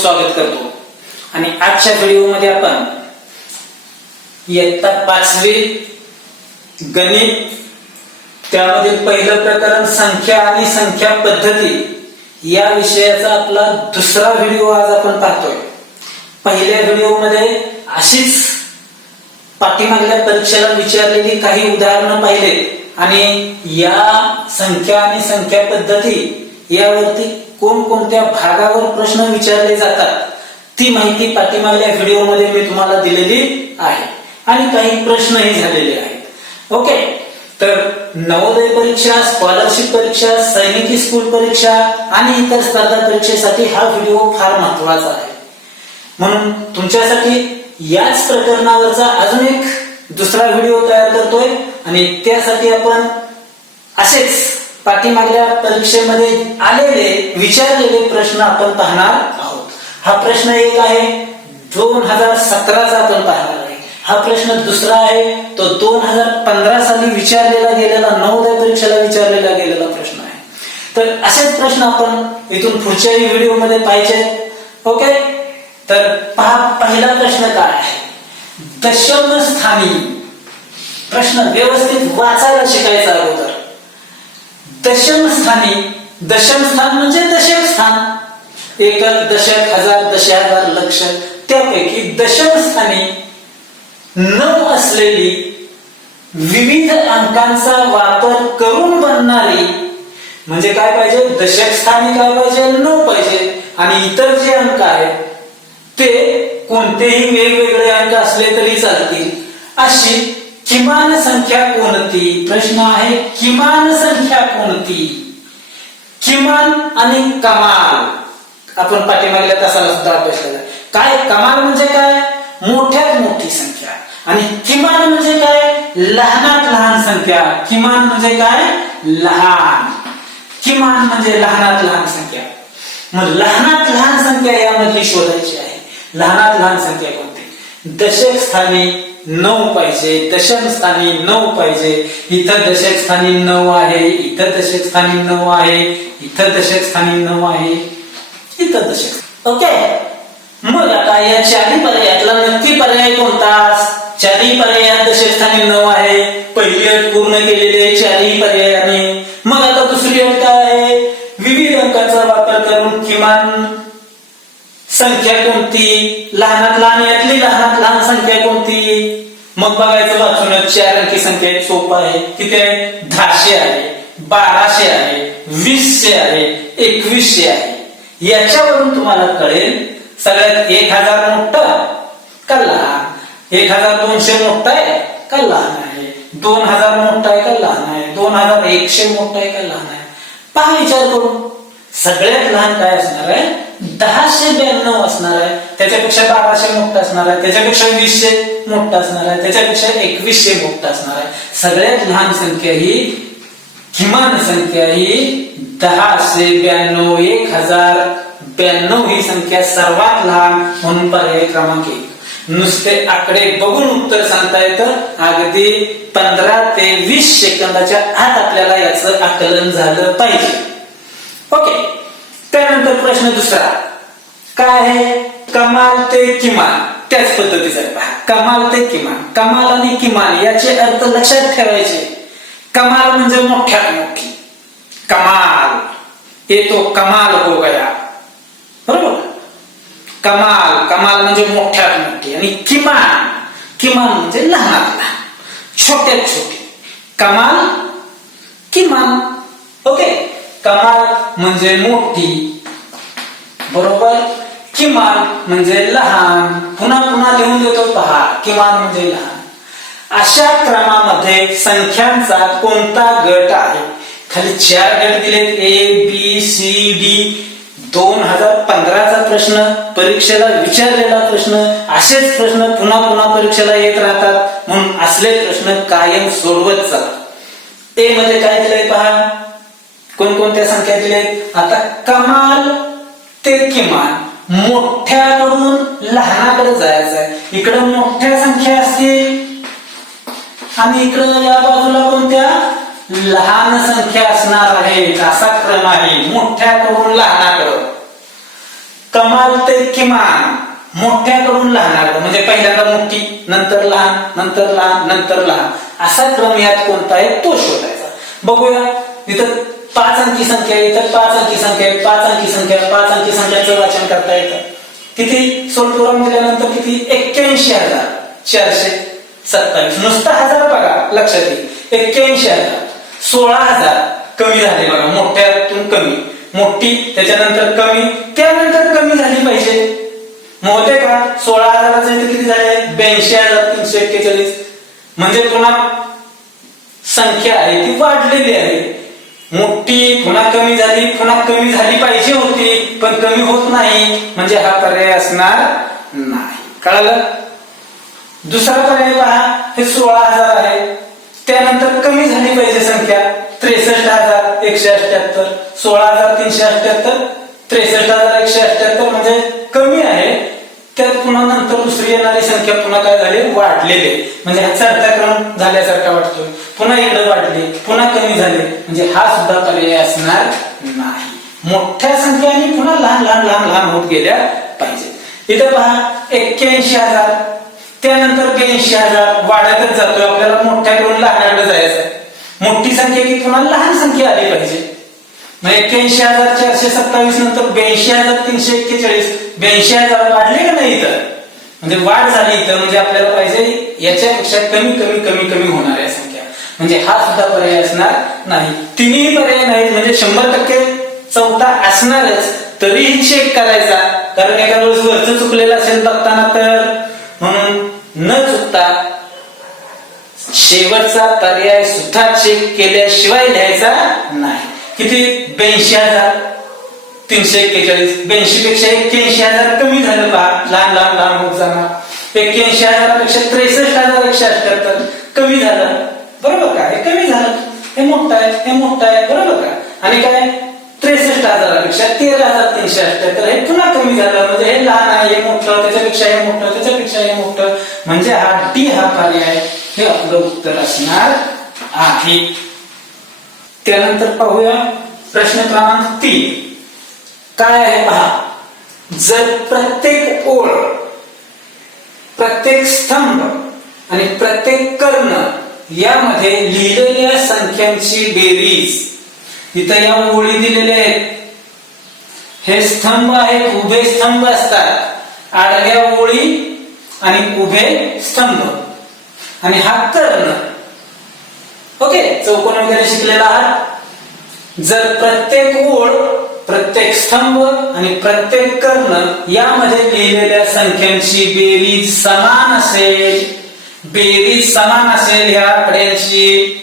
स्वागत करतो. आणि आजच्या व्हिडिओमध्ये आपण इयत्ता 5वी गणित त्यामधील पहिलं प्रकरण संख्या आणि संख्या पद्धती या विषयाचा आपला दुसरा व्हिडिओ आज आपण पाहतोय. पहिल्या व्हिडिओमध्ये अशीच पाठीमागल्या परीक्षेला विचारलेली काही उदाहरणं पाहिले आणि या संख्या आणि संख्या पद्धती यावरती कोणकोणत्या भागावर प्रश्न विचारले जातात ती माहिती पाठीमागल्या व्हिडिओमध्ये मी तुम्हाला दिलेली आहे आणि काही प्रश्नही झालेले आहेत. ओके, तर नवोदय परीक्षा, स्कॉलरशिप परीक्षा, सैनिकी स्कूल परीक्षा आणि इतर स्पर्धा परीक्षेसाठी हा व्हिडिओ फार महत्वाचा आहे. म्हणून तुमच्यासाठी याच प्रकरणावरचा अजून एक दुसरा व्हिडिओ तयार करतोय आणि त्यासाठी आपण असेच पाठीमागल्या परीक्षेमध्ये आलेले विचारलेले प्रश्न आपण पाहणार आहोत. हा प्रश्न एक आहे 2017चा आपण पाहणार आहे. हा प्रश्न दुसरा आहे तो 2015 साली विचारलेला गेलेला नवोदय परीक्षेला विचारलेला गेलेला प्रश्न आहे. तर असेच प्रश्न आपण इथून पुढच्याही व्हिडिओमध्ये पाहिजे. ओके, तर पहा पहिला प्रश्न काय आहे. दशम स्थानी, प्रश्न व्यवस्थित वाचायला शिकायचा अगोदर. दशम स्थानी, दशम स्थान म्हणजे दशक स्थान, एकक, दशक, हजार, दशहजार, लक्ष, त्यापैकी दशम स्थानी 9 असलेली विविध अंकांचा वापर करून बनणारी म्हणजे काय पाहिजे, दशक स्थानी काय पाहिजे, 9 पाहिजे आणि इतर जे अंक आहेत ते कोणतेही वेगवेगळे अंक असले तरी चालतील अशी किमान संख्या कोणती. प्रश्न आहे किमान संख्या कोणती. किमान आणि कमाल आपण पाठीमागल्या तासाला सुद्धा अभ्यास केला. काय कमाल म्हणजे काय, मोठ्यात मोठी संख्या आणि किमान म्हणजे काय, लहानात लहान संख्या. किमान म्हणजे काय, लहान. किमान म्हणजे लहानात लहान संख्या. मग लहानात लहान संख्या यामध्ये शोधायची आहे. लहानात लहान संख्या कोणती. दशक स्थानी 9 पाहिजे, दशम स्थानी 9 पाहिजे. इथं दशक स्थानी 9 आहे, इथं दशक स्थानी 9 आहे, इथं दशक स्थानी 9 आहे, इथं दशक. ओके, मग आता या चारही पर्यायातला नक्की पर्याय कोणता. चारही पर्यायात दशक स्थानी 9 आहे. पहिली अट पूर्ण केलेली आहे चारही पर्यायाने. मग आता दुसरी अट काय आहे, विविध अंकांचा वापर करून किमान संख्या कोणती, लहानात लहान यातली लहानात लहान संख्या कोणती. मग बघायचं वाचून 4 अंकी संख्या आहे, सोपं आहे. किती आहे, 1000 आहे, 1200 आहे, 2000 आहे, 2100 आहे. याच्यावरून तुम्हाला कळेल सगळ्यात 1000 मोठं का लहान, 1200 मोठा आहे का लहान आहे, 2000 मोठा आहे का लहान आहे, 2100 मोठा आहे का लहान आहे. पहा विचार करून. सगळ्यात लहान काय असणार आहे, 1092 असणार आहे. त्याच्यापेक्षा 1200 मोठा असणार आहे, त्याच्यापेक्षा 2000 मोठा असणार आहे, त्याच्यापेक्षा 2100 मोठा असणार आहे. सगळ्यात लहान संख्या ही किमान संख्या ही 1092, 1092 ही संख्या सर्वात लहान म्हणून पर्याय क्रमांक 1. नुसते आकडे बघून उत्तर सांगता येतं. अगदी 15 ते 20 सेकंदाच्या आत आपल्याला याचं आकलन झालं पाहिजे. ओके, त्यानंतर प्रश्न दुसरा काय आहे, कमाल ते किमान. त्याच पद्धतीचा आहे पहा, कमाल ते किमान. कमाल आणि किमान याचे अर्थ लक्षात ठेवायचे. कमाल म्हणजे मोठ्यात मोठी, कमाल ये तो कमाल हो गया, बरोबर. कमाल, कमाल म्हणजे मोठ्यात मोठी आणि किमान, किमान म्हणजे लहानात लहान, छोट्यात छोटी. कमाल, किमान. ओके, कमाल म्हणजे मोठी, बरोबर. किमान म्हणजे लहान. पुन्हा पुन्हा लिहून देतो पहा, किमान म्हणजे लहान. अशा क्रमामध्ये संख्यांचा कोणता गट आहे. खाली 4 गट दिलेत, ए बी सी डी. 2015चा प्रश्न, परीक्षेला विचारलेला प्रश्न. असेच प्रश्न पुन्हा पुन्हा परीक्षेला येत राहतात म्हणून असले प्रश्न कायम सोडवत चला. ए मध्ये काय दिलंय पहा, कोणकोणत्या संख्या दिल्यात. आता कमाल ते किमान, मोठ्याकडून लहानाकडे जायचं आहे. इकडे मोठ्या संख्या असतील आणि इकडे या बाजूला कोणत्या लहान संख्या असणार आहेत. असा क्रम आहे, मोठ्याकडून लहानाकडे. कमाल ते किमान मोठ्याकडून लहानाकडे, म्हणजे पहिल्यांदा मोठी, नंतर लहान, नंतर लहान, नंतर लहान, असा क्रम यात कोणता आहे तो शोधायचा. बघूया, इथं 5 अंकी संख्या आहे, इथं 5 अंकी संख्या आहे, 5 अंकी संख्या, 5 अंकी संख्याचं वाचन करता येतं. किती सोडपूर्ण दिल्यानंतर किती? 81,427. नुसता हजार बघा, लक्षात येईल. 81,000, 16,000 कमी झाले बघा, मोठ्यातून कमी, मोठी त्याच्यानंतर कमी, त्यानंतर कमी झाली पाहिजे. होते का? 16,000 किती झाले? 82,341. म्हणजे पुन्हा संख्या आहे ती वाढलेली आहे. मोठी पुन्हा कमी झाली, पुन्हा कमी झाली पाहिजे होती, पण कमी होत नाही, म्हणजे हा पर्याय असणार नाही. कळलं? दुसरा पर्याय पहा, हे 16,000 आहे, त्यानंतर कमी झाली पाहिजे संख्या 63,178. 16,378, 63,178 म्हणजे कमी आहे, त्यात पुन्हा नंतर दुसरी येणारी संख्या पुन्हा काय झाली? वाढलेली, म्हणजे हा चढता क्रम झाल्यासारखा वाटतोय. पुन्हा इकडे वाढले, पुन्हा कमी झाले, म्हणजे हा सुद्धा पर्याय असणार नाही. मोठ्या संख्याने पुन्हा लहान लहान लहान लहान होत गेल्या पाहिजे. इथे पहा 81,000, त्यानंतर 82,000 वाढतच जातोय. आपल्याला मोठ्याकडून लहानाकडे जायचं आहे. मोठी संख्या की पुन्हा लहान संख्या आली पाहिजे. 81,427 नंतर 82,341, 82,000 वाढले का नाही इथं? म्हणजे वाढ झाली इथं, म्हणजे आपल्याला पाहिजे याच्यापेक्षा कमी कमी कमी कमी होणाऱ्या संख्या, म्हणजे हा सुद्धा पर्याय असणार नाही. तिन्ही पर्याय नाहीत, म्हणजे 100% चौथा असणारच, तरीही चेक करायचा, कारण एका वेळेस वरचं चुकलेलं असेल बघताना, तर म्हणून न चुकता शेवटचा पर्याय सुद्धा चेक केल्याशिवाय लिहायचा नाही. किती? 82,341. 82 पेक्षा 81,000 कमी झालं पहा, लहान लहान लहान होत जाणार. 81,000 पेक्षा 63,178 कमी झालं, बरोबर का? हे कमी झालं, हे मोठं आहे, हे मोठं आहे, बरोबर का? आणि काय? 63,000 पेक्षा 13,378 हे पुन्हा कमी झालं, म्हणजे हे लहान आहे, हे मोठं, त्याच्यापेक्षा हे मोठं, त्याच्यापेक्षा हे मोठं, म्हणजे हा डी हा पर्याय हे आपलं उत्तर असणार आहे. त्यानंतर पाहूया प्रश्न क्रमांक 3. काय आहे पहा, जर प्रत्येक ओळ, प्रत्येक स्तंभ आणि प्रत्येक कर्ण यामध्ये लिहिलेल्या संख्यांची बेरीज, इथं या ओळी दिलेल्या आहेत, हे स्तंभ आहेत, उभे स्तंभ असतात, आडव्या ओळी आणि उभे स्तंभ, आणि हा कर्ण. ओके, चौकोन वगैरे शिकलेला आहात. जर प्रत्येक ओळ, प्रत्येक स्तंभ आणि प्रत्येक कर्ण यामध्ये लिहिलेल्या संख्यांची बेरीज समान असेल, बेरीज समान असेल, ह्या आकड्यांची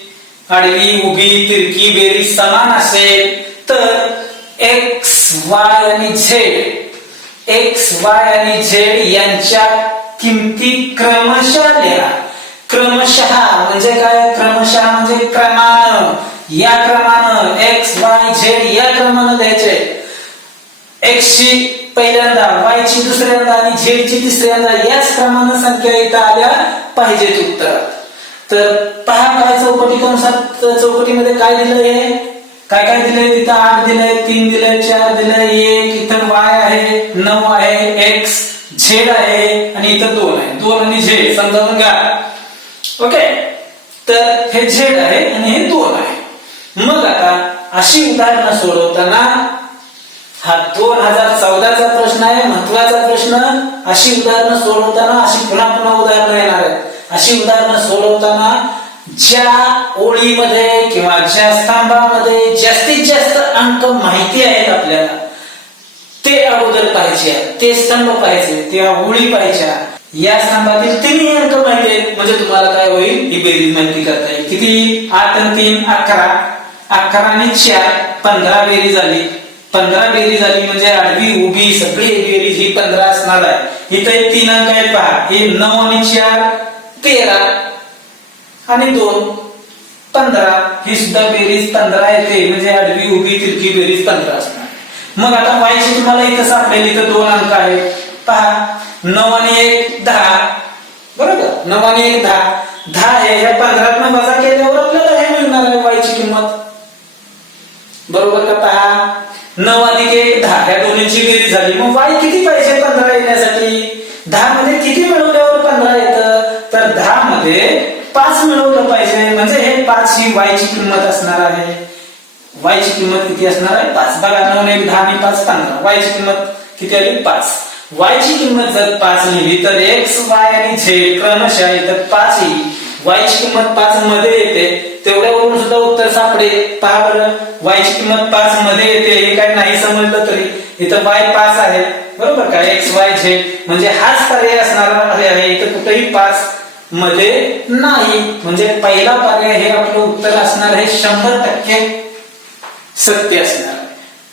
आडवी उभी तिरकी बेरीज समान असेल, तर एक्स वाय आणि झेड, एक्स वाय आणि झेड यांच्या किमती क्रमशः लिहा. क्रमशः म्हणजे काय? क्रमशः म्हणजे क्रमानं, या क्रमानं एक्स वाय झेड या क्रमानं द्यायचे. एक्स ची पहिल्यांदा, वाय ची दुसऱ्यांदा आणि झेड ची तिसऱ्यांदा, याच क्रमानं संख्या इथं आल्या पाहिजेत उत्तरात. तर पहा काय चौकटीनुसार, चौकटीमध्ये काय दिलंय, काय काय दिलंय तिथं? 8 दिलंय, 3 दिलंय, 4 दिलंय, 1 इथं वाय आहे, 9 आहे, एक्स झेड आहे, आणि इथं 2 आहे. 2 आणि झेड समजावून घ्या. ओके, तर हे झेड आहे आणि हे 2 आहे. मग आता अशी उदाहरणं सोडवताना, हा 2014चा प्रश्न आहे, महत्वाचा प्रश्न. अशी उदाहरणं सोडवताना अशी पुन्हा पुन्हा उदाहरणं येणार आहेत. अशी उदाहरणं सोडवताना ज्या ओळीमध्ये किंवा ज्या स्तंभामध्ये जास्तीत जास्त अंक माहिती आहेत आपल्याला, ते अगोदर पाहिजे, ते स्तंभ पाहिजे, त्या ओळी पाहिजे. या स्तंभातील तिन्ही अंक माहिती आहेत, म्हणजे तुम्हाला काय होईल? ही बेरीज माहिती करता येईल. किती? 8 आणि 3 11, 11 आणि 4 15 बेरीज आली. 15 बेरीज आली म्हणजे आडवी उभी सगळी बेरीज ही 15 असणार आहे. इथे 3 अंक आहेत पहा, हे 9 आणि 4 13 आणि 2 15, ही सुद्धा बेरीज 15 येते, म्हणजे आडवी उभी तिरकी बेरीज 15 असणार. मग आता वायची तुम्हाला इथं सापडेल, इथं 2 अंक आहेत पहा, 9 आणि 1 10, बरोबर? 9 आणि 1 10, 10 आहे. ह्या 15 वजा केल्यावर आपल्याला हे मिळणार आहे वायची किंमत, बरोबर का? पहा 9 अधिक 1 10, ह्या दोन्हीची बेरीज झाली, मग वाय किती 5 मिळवलं पाहिजे, म्हणजे हे 5 ही y ची किंमत असणार आहे. y ची किंमत किती असणार आहे? 5. बघा 9 1 10 आणि 5 15. y ची किंमत किती आली? 5. y ची किंमत जर 5 लिहिली तर x y आणि z क्रमशः इथं 5 ही y ची किंमत 5 मध्ये येते, तेवढ्यावरून सुद्धा उत्तर सापडेल. पहा बरं, y ची किंमत 5 मध्ये येते, हे काय नाही समजलं तरी इथं y 5 आहे, बरोबर का? x y z म्हणजे हाच पर्याय असणारा आहे. इथं कुठेही 5 मध्ये नाही, म्हणजे पहिला पर्याय हे आपलं उत्तर असणार आहे 100% सत्य असणार.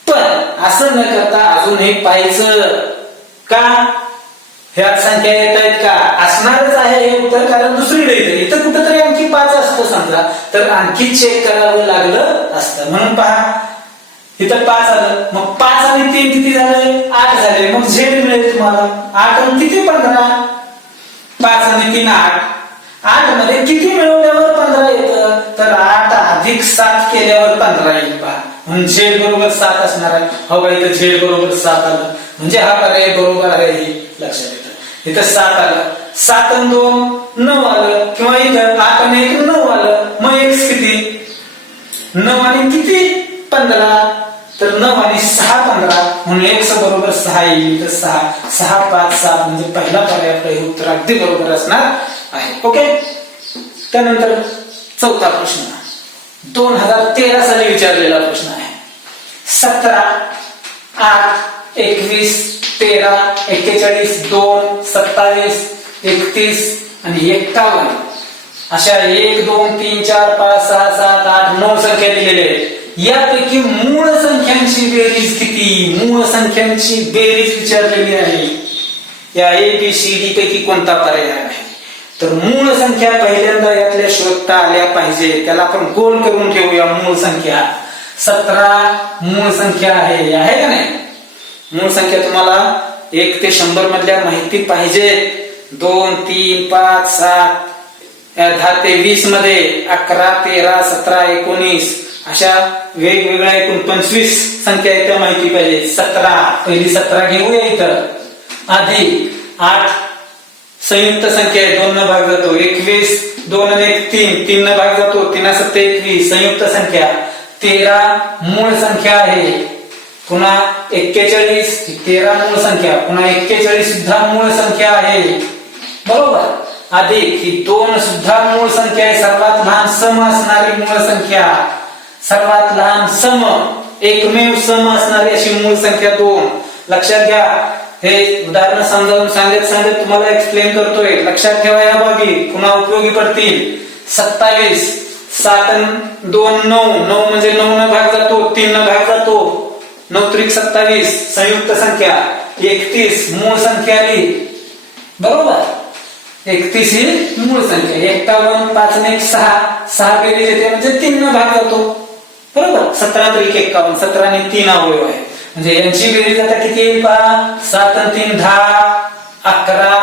पण असं न करता अजून हे पाहायचं का ह्या संख्या येत आहेत का? असणारच आहे हे उत्तर, कारण दुसरीकडे इथं कुठेतरी आणखी 5 असतं समजा, तर आणखी चेक करावं लागलं असतं. म्हणून पहा इथं 5 आलं, मग 5 आणि 3 किती झाले? 8 झाले. मग झेड मिळेल तुम्हाला 8 आणि किती? 15. 5 आणि 3 8. 8 मध्ये किती मिळवल्यावर 15 येतं? तर 8 अधिक 7 केल्यावर 15 येईल. पहा, म्हणून झेड बरोबर 7 असणार आहे. हो, इथं झेड बरोबर 7 आलं, म्हणजे हा पर्याय बरोबर आहे हे लक्षात येतं. इथं 7 आलं, 7 आणि 2 9 आलं, किंवा इथं 8 आणि 1 9 आलं. मग x किती? 9 आणि किती? 15. तर 9 आणि 6 15, म्हणून x बरोबर 6 येईल. तर 6 6 5 7, म्हणजे पहिला पर्याय आपलं हे उत्तर अगदी बरोबर असणार आहे. ओके. त्यानंतर चौथा प्रश्न 2013 साली विचारलेला प्रश्न आहे. 17 8 21 13 41 2 27 31 आणि 51 अशा 1 2 3 4 5 6 7 8 9 संख्या दिलेल्या आहेत. यापैकी मूळ संख्यांची बेरीज किती? मूळ संख्यांची बेरीज विचारलेली आहे. या ABCD पैकी कोणता पर्याय आहे? तर मूळ संख्या पहिल्यांदा यातल्या शोधता आल्या पाहिजे. त्याला आपण गोल करून ठेवूया. मूळ संख्या 17 मूळ संख्या आहे का नाही? मूळ संख्या तुम्हाला 1 ते 100 मधल्या माहिती पाहिजे. 2 3 5 7 10 ते 20 मध्ये 11 13 17 19 अशा वेगवेगळ्या एकूण 25 संख्या आहेत त्या माहिती पाहिजे. 17 पहिली 17 घेऊया इथं. अधिक 8 संयुक्त संख्या आहे, 2 न भाग जातो. 21 2 आणि 1 3 3 न भाग जातो. 3 7 21 संयुक्त संख्या. 13 मूळ संख्या आहे. पुन्हा 41 13 मूळ संख्या. पुन्हा 41 सुद्धा मूळ संख्या आहे, बरोबर. अधिक ही 2 सुद्धा मूळ संख्या आहे, सर्वात लहान सम असणारी मूळ संख्या. सर्वात लहान सम, एकमेव सम असणारी अशी मूळ संख्या 2. लक्षात घ्या. हे उदाहरण समजावून सांगत तुम्हाला एक्सप्लेन करतोय. लक्षात ठेवा या बाबी, पुन्हा उपयोगी पडतील. 27 7 2 9 9 म्हणजे 9 न भाग जातो. 3 न भाग जातो. 9 3 27 संयुक्त संख्या. 31 मूळ संख्या आली, बरोबर. 31 ही मूळ संख्या. 51 5 आणि 1 6 6 बेरीज येते, म्हणजे 3 न भाग जातो, बरोबर. 17 3 51 17 आणि 3 अवयव आहे, म्हणजे यांची बेरीज आता किती येईल पहा. 7 आणि 3 10 11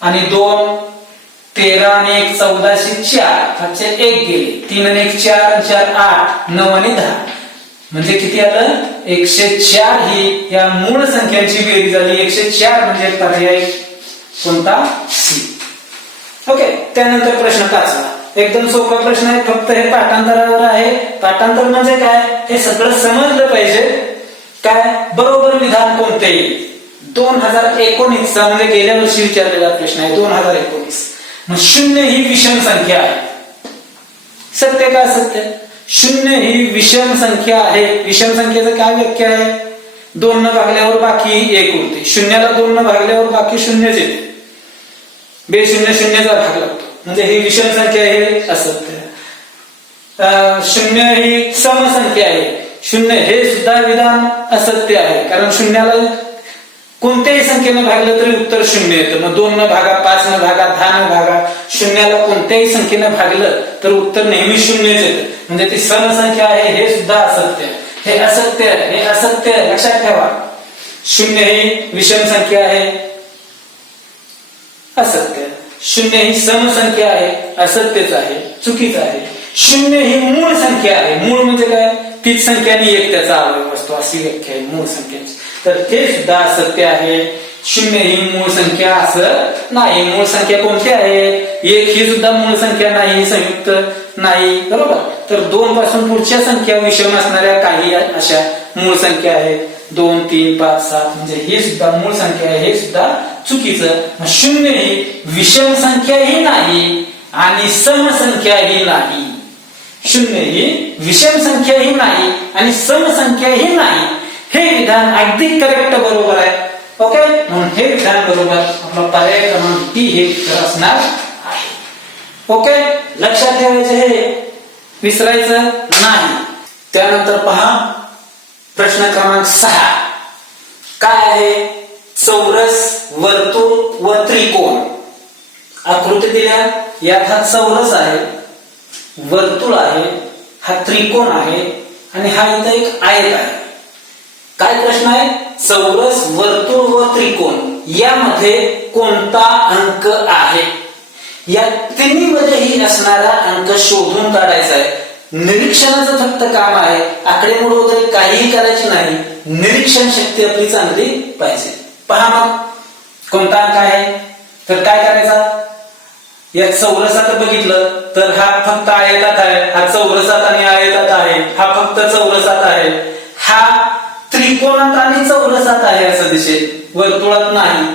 आणि 2 13 आणि 1 14 4 अच्छे 1 गेले. 3 आणि 1 4 आणि 4 8 9 आणि 10, म्हणजे किती आलं? 104 ही या मूळ संख्यांची बेरीज आली. 104 म्हणजे पर्याय कोणता? सी. ओके. त्यानंतर प्रश्न 5. एकदम सोपा प्रश्न आहे, फक्त हे पाठांतरावर आहे. पाठांतर म्हणजे काय हे सगळं समजलं पाहिजे. काय बरोबर विधान कोणते? 2019 म्हणजे गेल्या वर्षी विचारलेला प्रश्न आहे. 2019 मग 0 ही विषम संख्या आहे. सत्य का असत्य? 0 ही विषम संख्या आहे. विषम संख्येचं काय व्याख्या आहे? 2 न भागल्यावर बाकी 1 उरते. 0ला 2 न भागल्यावर बाकी 0च येते. बेशून्य 0चा भाग लागतो, म्हणजे ही विषम संख्या आहे, असत्य. 0 ही समसंख्या आहे. 0 हे सुद्धा विधान असत्य आहे, कारण 0ला कोणत्याही संख्येनं भागलं तरी उत्तर 0 येतं. मग 2 न भागा 5 न भागा 10 न भागा 0ला कोणत्याही संख्येनं भागलं तर उत्तर नेहमी 0च येतं, म्हणजे ती समसंख्या आहे. हे सुद्धा असत्य. हे असत्य, हे असत्य लक्षात ठेवा. 0 ही विषम संख्या आहे, असत्य. 0 ही समसंख्या आहे, असत्यच आहे, चुकीचं आहे. 0 ही मूळ संख्या आहे. मूळ म्हणजे काय? तीच संख्या आणि 1 त्याचा अवयव असतो, अशी व्याख्या आहे मूळ संख्येची. तर ते सुद्धा असत्य आहे. शून्य ही मूळ संख्या असं नाही. मूळ संख्या कोणती आहे? एक ही सुद्धा मूळ संख्या नाही, संयुक्त नाही, बरोबर. तर 2 पासून पुढच्या संख्या विषम असणाऱ्या काही अशा मूळ संख्या आहेत. 2, 3, 5, 7 म्हणजे ही सुद्धा मूळ संख्या आहे, हे सुद्धा चुकीचं. शून्य ही विषम संख्याही नाही आणि समसंख्याही नाही. शून्य ही विषम संख्याही नाही आणि समसंख्याही नाही. हे विधान अगदी करेक्ट बरोबर आहे. ओके, म्हणून हे विधान बरोबर. आपला पर्याय क्रमांक डी हे उत्तर असणार आहे. ओके, लक्षात ठेवायचे, हे विसरायचं नाही. त्यानंतर पहा प्रश्न क्रमांक 6 काय आहे? चौरस, वर्तुळ व त्रिकोण. आकृती दिल्या, यात हा चौरस आहे, वर्तुळ आहे, हा त्रिकोण आहे आणि हा इथं एक आयत आहे. काय प्रश्न आहे? चौरस, वर्तुळ व त्रिकोण यामध्ये कोणता अंक आहे? या तिन्ही मध्येही असणारा अंक शोधून काढायचा आहे. निरीक्षणाचं फक्त काम आहे, आकडेमोड वगैरे काहीही करायची नाही. निरीक्षण शक्ती आपली चांगली पाहिजे. पहा मग कोणता अंक आहे, तर काय करायचा? या चौरसात बघितलं तर हा फक्त आयतात आहे, हा चौरसात आणि आयतात आहे, हा फक्त चौरसात आहे, हा त्रिकोणात आणि चौरसात आहे असं दिसेल, वर्तुळात नाही.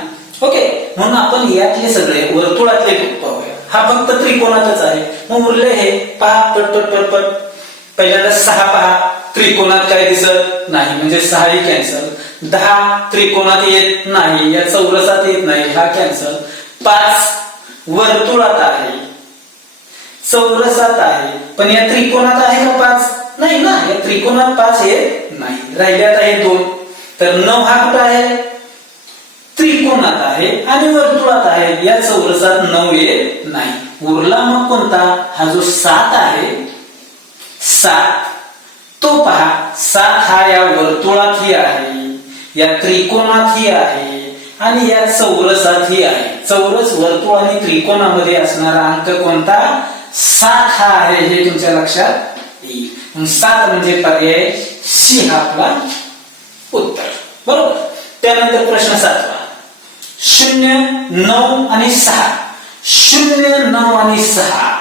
ओके, म्हणून आपण यातले सगळे वर्तुळातले पाहूया. हा फक्त त्रिकोणातच आहे. मग उरले हे पहा पट. पहिल्यांदा 6 पहा, त्रिकोणात काय दिसत नाही म्हणजे 6 ही कॅन्सल. 10 त्रिकोणात येत नाही, या चौरसात येत नाही, हा कॅन्सल. 5 वर्तुळात आहे, चौरसात आहे, पण या त्रिकोणात आहे का 5? नाही ना, या त्रिकोणात 5 येत नाही. राहिल्यात आहे 2. तर 9 हा कुठं आहे? त्रिकोणात आहे आणि वर्तुळात आहे, या चौरसात 9 येत नाही. उरला मग कोणता? हा जो 7 आहे, 7 तो पहा. 7 हा या वर्तुळातही आहे, या त्रिकोणातही आहे आणि या चौरसातही आहे. चौरस, वर्तुळ आणि त्रिकोणामध्ये असणारा अंक कोणता? 7 हा आहे, हे तुमच्या लक्षात येईल. 7 म्हणजे पर्याय सी हा आपला उत्तर, बरोबर. त्यानंतर प्रश्न 7 0, 9 आणि 6. 0, 9 आणि 6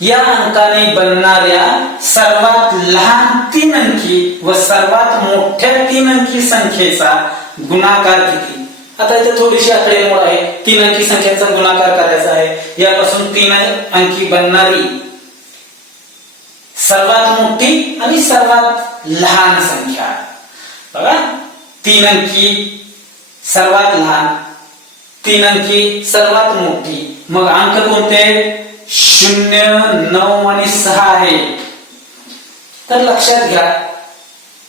या अंकाने बनणाऱ्या सर्वात लहान 3 अंकी व सर्वात मोठ्या 3 अंकी संख्येचा गुणाकार किती? आता इथे थोडीशी आकडेमोड आहे. 3 अंकी संख्येचा गुणाकार करायचा आहे. यापासून 3 अंकी बनणारी सर्वात मोठी आणि सर्वात लहान संख्या बघा. 3 अंकी सर्वात लहान, 3 अंकी सर्वात मोठी. मग अंक कोणते? 0, 9 आणि 6 आहे. तर लक्षात घ्या,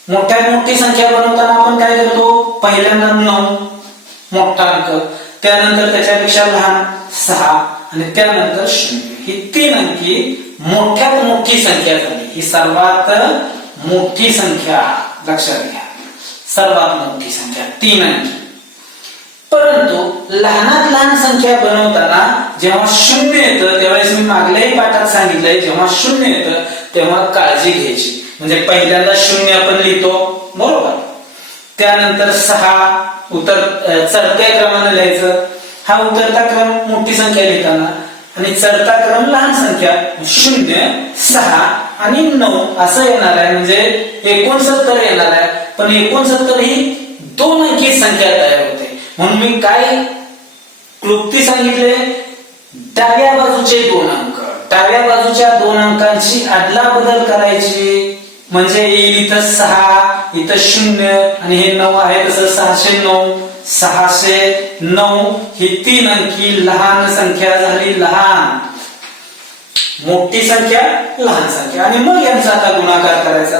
मोठ्यात मोठी संख्या बनवताना आपण काय करतो? पहिल्यांदा 9 मोठा अंक, त्यानंतर त्याच्यापेक्षा लहान 6 आणि त्यानंतर 0. ही 3 अंकी मोठ्यात मोठी संख्या झाली. ही सर्वात मोठी संख्या लक्षात घ्या, सर्वात मोठी संख्या 3 अंकी. परंतु लहानात लहान संख्या बनवताना जेव्हा 0 येतं, त्यावेळेस मी मागल्याही पाठात सांगितलंय, जेव्हा 0 येतं तेव्हा काळजी घ्यायची. म्हणजे पहिल्यांदा 0 आपण लिहितो, बरोबर. त्यानंतर 6 चढत्या क्रमाने लिहायचं. हा उतरता क्रम मोठी संख्या लिहिताना आणि चढता क्रम लहान संख्या. 0, 6 आणि 9 असं येणार आहे, म्हणजे 69 येणार आहे. पण 69 ही 2 अंकी संख्या तयार होते. म्हणून मी काय क्लुप्ती सांगितले? डाव्या बाजूचे 2 अंक, डाव्या बाजूच्या 2 अंकांची अदला बदल करायची. म्हणजे येईल इथं 6, इथं 0 आणि हे 9 आहे, तसं 609. 609 ही 3 अंकी लहान संख्या झाली. लहान, मोठी संख्या, लहान संख्या. आणि मग यांचा आता गुणाकार करायचा.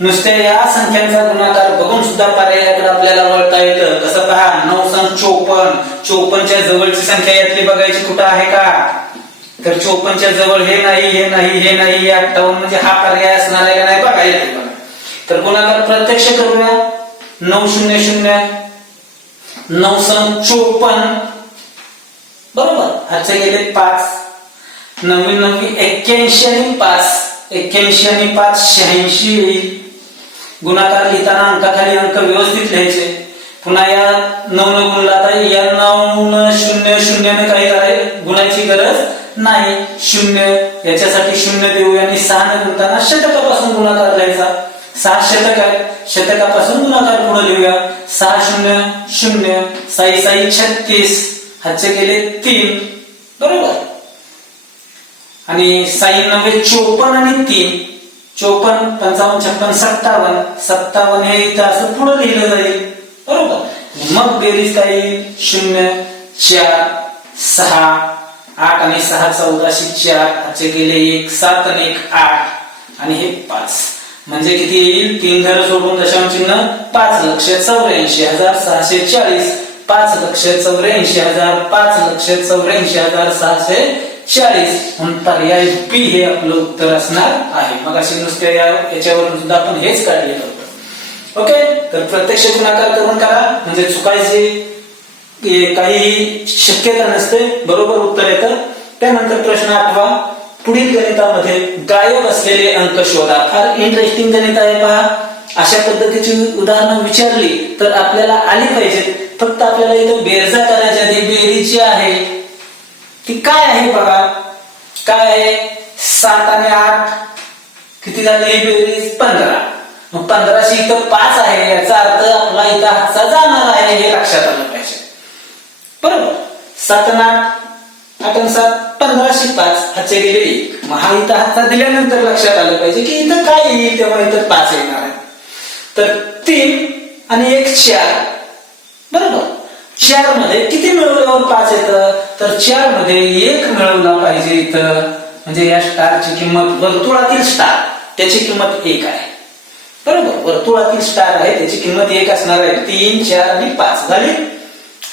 नुसत्या या संख्यांचा गुणाकार बघून सुद्धा पर्यायाकडे आपल्याला वळता येतं. कसं पहा, 9 संग 54. 54च्या जवळची संख्या यातली बघायची कुठं आहे का? तर 54च्या जवळ हे नाही, हे नाही, हे नाही, 58 म्हणजे हा पर्याय असणार आहे का नाही बघा येते. तर गुणाकार प्रत्यक्ष करूया. 900 9 संग 54, बरोबर. हातचे गेले 5. 9 9 81 आणि 5, 81 आणि 5 86 येईल. गुणाकार लिहिताना अंकाखाली अंक व्यवस्थित लिहायचे. पुन्हा या 9 न गुणला, आता या 9 न 0 0 ने काही गुणायची गरज नाही, 0 याच्यासाठी 0 देऊ आणि 6 ने गुणताना शतकापासून गुणाकार लिहायचा, 6 शतक आहे, शतकापासून गुणाकार पुढे लिहूया, 6 0 0, 6 6 36, हातचे गेले 3, बरोबर. आणि 6 9 54 आणि 3 54 55 56 57 हे इथं असं पुढे लिहिलं जाईल, बरोबर. मग बेरीज काय येईल, 0 4 6 8 आणि 6 14 4, हातचे गेले 1, 7 आणि 1 8 आणि हे 5, म्हणजे किती येईल, 3 घरं सोडून दशांश चिन्ह 5,84,640, 5,84,000, 5,84,640 म्हणून पर्याय बी हे आपलं उत्तर असणार आहे. मग अशी नुसत्या याच्यावरून सुद्धा आपण हेच काढलेलं होतं. ओके, तर प्रत्यक्ष गुणाकार करून करा म्हणजे चुकायची काही शक्यता नसते, बरोबर उत्तर येतं. त्यानंतर प्रश्न 8वा, पुढील गणितामध्ये गायब असलेले अंक शोधा. फार इंटरेस्टिंग गणित आहे पहा. अशा पद्धतीची उदाहरणं विचारली तर आपल्याला आली पाहिजेत. फक्त आपल्याला इथं बेरजा करायची आधी बेरीज जी आहे ती काय आहे बघा, काय आहे, 7 आणि 8 किती झाली बेरीज, 15. मग 15शी इथं 5 आहे, याचा अर्थ आपला इथं हातचा जाणार आहे, हे लक्षात आलं पाहिजे, बरोबर. 7 आणि 8 आणि 7 15शी 5, हातचे गेले 1. मग हा इथं हातचा दिल्यानंतर लक्षात आलं पाहिजे की इथं काय येईल, तेव्हा इथं 5 येणार आहे. तर 3 आणि 1 4, बरोबर. 4 मध्ये किती मिळवल्यावर 5 येतं, तर 4 मध्ये 1 मिळवला पाहिजे इथं, म्हणजे या स्टारची किंमत, वर्तुळातील स्टार त्याची किंमत 1 आहे, बरोबर. वर्तुळातील स्टार आहे त्याची किंमत 1 असणार आहे. 3 4 आणि 5 झाली.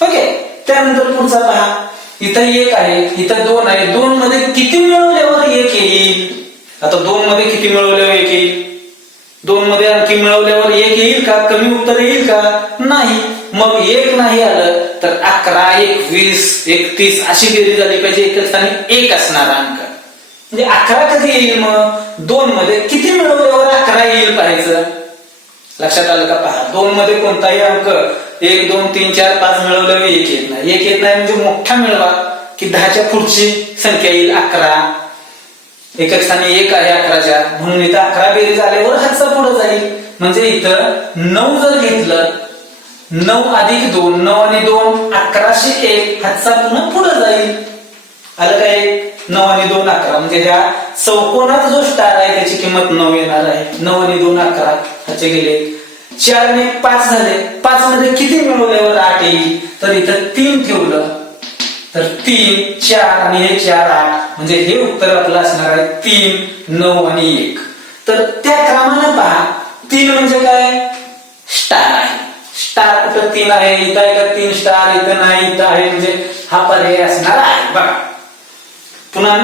ओके, त्यानंतर पुढचा पहा, इथं 1 आहे, इथं 2 आहे, 2 मध्ये किती मिळवल्यावर 1 येईल, आता 2 मध्ये किती मिळवल्यावर 1 येईल, 2 मध्ये आणखी मिळवल्यावर 1 येईल का, कमी उत्तर येईल का, नाही. मग 1 नाही आलं तर 11 1 20 31 अशी बेरीज झाली पाहिजे, एकच स्थानी 1 असणार अंक, म्हणजे 11 कधी येईल, मग 2 मध्ये किती मिळवल्यावर 11 येईल पाहायचं. लक्षात आलं का, पहा 2 मध्ये कोणताही अंक 1 2 3 4 5 मिळवल्यावर 1 येत नाही, 1 येत नाही म्हणजे मोठा मिळवा की 10च्या पुढची संख्या येईल 11, एकच स्थानी 1 आहे 11च्या, म्हणून इथं 11 बेरीज आल्यावर हातचा पुढे जाईल. म्हणजे इथं 9 जर घेतलं, 9 अधिक 2 9 आणि 2 11शी 1, हातचा पुन्हा पुढे जाईल. आलं काय, 9 आणि 2 11, म्हणजे ह्या चौकोनात जो स्टार आहे त्याची किंमत 9 येणार आहे. 9 आणि 2 11, ह्याचे गेले 4 आणि 5 झाले. 5 मध्ये किती मिळवल्यावर 8 येईल, तर इथं 3 ठेवलं तर 3 4 आणि हे 4 8, म्हणजे हे उत्तर आपलं असणार आहे 3 9 आणि 1. तर त्या क्रमाने पहा, 3 म्हणजे काय, स्टार आहे. स्टार कुठं 3 आहे, इथं आहे का 3 स्टार, इथं नाही, इथं आहे, म्हणजे हा पर्याय असणार आहे. बघा पुन्हा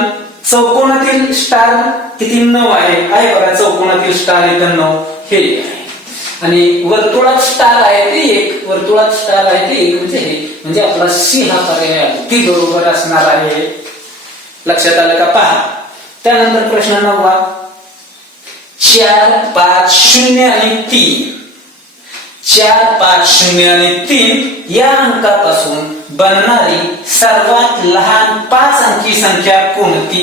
चौकोनातील स्टार किती 9 आहे बघा, चौकोनातील स्टार इथं 9 हे आहे. आणि वर्तुळात स्टार आहे ते 1, वर्तुळात स्टार आहे ते 1, म्हणजे हे, म्हणजे आपला सी हा पर्याय अगदी बरोबर असणार आहे. लक्षात आलं का, पहा. त्यानंतर प्रश्न 9वा, 4 5 0 आणि 3, 4 5 0 आणि 3 या अंकापासून बनणारी सर्वात लहान 5 अंकी संख्या कोणती.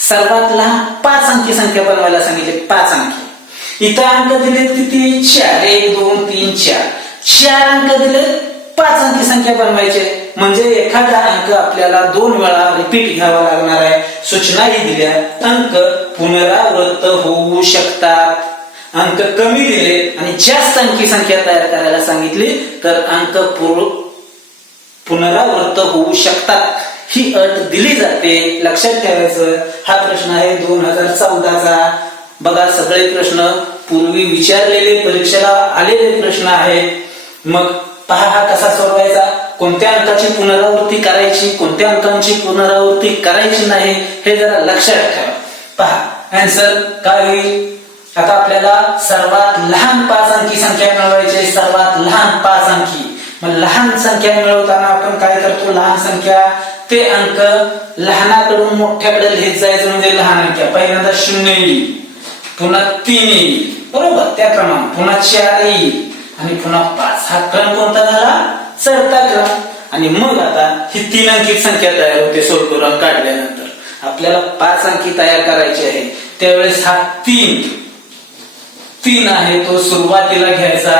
सर्वात लहान 5 अंकी संख्या बनवायला सांगितले, 5 अंकी. इथं अंक दिलेत किती, 4 1 2 3 4, 4 अंक दिलेत, 5 अंकी संख्या बनवायचे, म्हणजे एखादा अंक आपल्याला 2 वेळा रिपीट घ्यावा लागणार आहे. सूचनाही दिल्या, अंक पुनरावृत्त होऊ शकतात. अंक कमी दिले आणि जास्त अंकी संख्या तयार करायला सांगितली तर अंक पुनरावृत्त होऊ शकतात, ही अट दिली जाते. लक्षात ठेवायचं. हा प्रश्न आहे 2014चा. बघा सगळे प्रश्न पूर्वी विचारलेले, परीक्षेला आलेले प्रश्न आहेत. मग पहा हा कसा सोडवायचा, कोणत्या अंकाची पुनरावृत्ती करायची, कोणत्या अंकांची पुनरावृत्ती करायची नाही, हे जरा लक्षात ठेवा. पहा आन्सर काय होईल. आता आपल्याला सर्वात लहान 5 अंकी संख्या मिळवायची, सर्वात लहान 5 अंकी. मग लहान संख्या मिळवताना आपण काय करतो, लहान संख्या ते अंक लहानाकडून मोठ्याकडे लिहित जायचं, म्हणजे लहान अंक. पहिल्यांदा 0 येईल, पुन्हा 3 येईल, बरोबर, त्याप्रमाणे पुन्हा 4 येईल आणि पुन्हा 5. हा क्रम कोणता झाला? चढता क्रम. आणि मग आता ही 3 अंकी संख्या तयार होते सोडकून काढल्यानंतर. आपल्याला 5 अंकी तयार करायची आहे, त्यावेळेस हा 3 आहे तो सुरुवातीला घ्यायचा.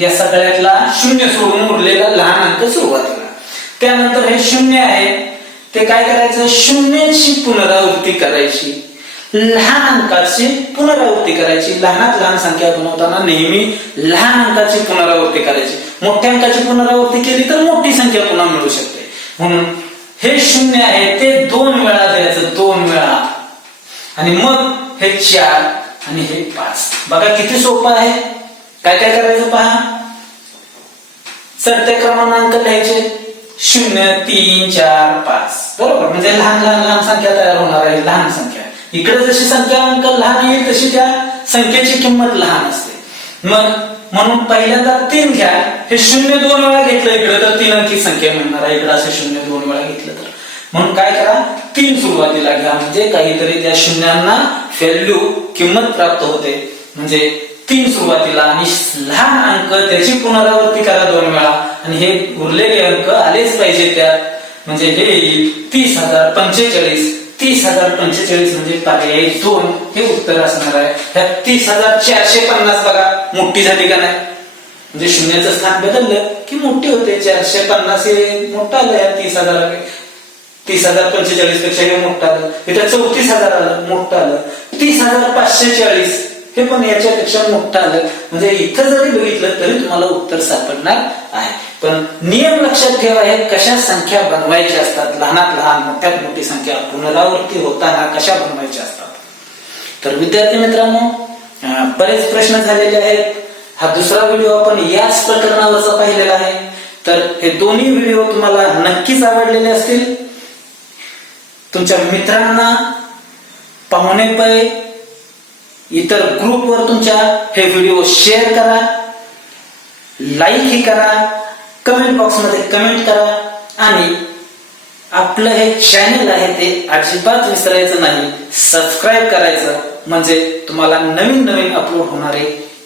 या सगळ्यातला 0 सोडून उरलेला लहान अंक सुरुवातीला. त्यानंतर हे 0 आहे ते काय करायचं? 0ची पुनरावृत्ती करायची, लहान अंकाची पुनरावृत्ती करायची. लहानात लहान संख्या बनवताना नेहमी लहान अंकाची पुनरावृत्ती करायची. मोठ्या अंकाची पुनरावृत्ती केली तर मोठी संख्या पुन्हा मिळू शकते. म्हणून हे 0 आहे ते 2 वेळा द्यायचं, 2 वेळा. आणि मग हे 4 आणि हे 5. बघा किती सोपं आहे. काय काय करायचं पहा. चढत्या क्रमाने अंक लिहायचे 0 3 4 5 बरोबर. म्हणजे लहान लहान लहान संख्या तयार होणार आहे, लहान संख्या. इकडे जशी संख्या अंक लहान येईल तशी त्या संख्येची किंमत लहान असते. मग म्हणून पहिल्यांदा 3 घ्या. हे 0 2 वेळा घेतलं इकडे तर 3 अंकी संख्या मिळणार आहे. इकडे असं 0 2 वेळा घेतलं तर. म्हणून काय करा? 3 सुरुवातीला घ्या, म्हणजे काहीतरी त्या शून्यांना व्हॅल्यू किंमत प्राप्त होते. म्हणजे 3 सुरुवातीला आणि लहान अंक त्याची पुनरावृत्ती करा 2 वेळा. आणि हे उरलेले अंक आलेच पाहिजे त्यात. म्हणजे हे येईल 30,045. 30,045 म्हणजे पर्याय 2 हे उत्तर असणार आहे. ह्या 30,450 बघा मोठी झाली का नाही? म्हणजे शून्याचं स्थान बदललं की मोठी होते. 450 हे मोठं आलं. या 30,045 पेक्षा हे मोठं आलं. इथं 34,000 आलं, मोठं आलं. 30,540 हे पण याच्यापेक्षा मोठं आलं. म्हणजे इथं जरी बघितलं तरी तुम्हाला उत्तर सापडणार आहे. पण नियम लक्षात ठेवा, हे कशा संख्या बनवायच्या असतात. लहानात लहान मोठ्यात मोठी संख्या पुनरावृत्ती होताना कशा बनवायच्या असतात. तर विद्यार्थी मित्रांनो, बरेच प्रश्न झालेले आहेत. हा दुसरा व्हिडिओ आपण याच प्रकरणावरचा पाहिलेला आहे. तर हे दोन्ही व्हिडिओ तुम्हाला नक्कीच आवडलेले असतील. तुमच्या मित्रांना, पाहुणे इतर ग्रुपवर तुमच्या हे व्हिडिओ शेअर करा, लाईक ही करा, कमेंट बॉक्समध्ये कमेंट करा. आणि आपलं हे चॅनल आहे ते अजिबात विसरायचं नाही, सबस्क्राईब करायचं. म्हणजे तुम्हाला नवीन नवीन अपलोड होणारे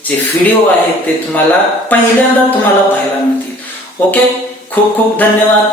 जे व्हिडिओ आहेत ते तुम्हाला पहिल्यांदा पाहायला मिळतील. ओके, खूप खूप धन्यवाद.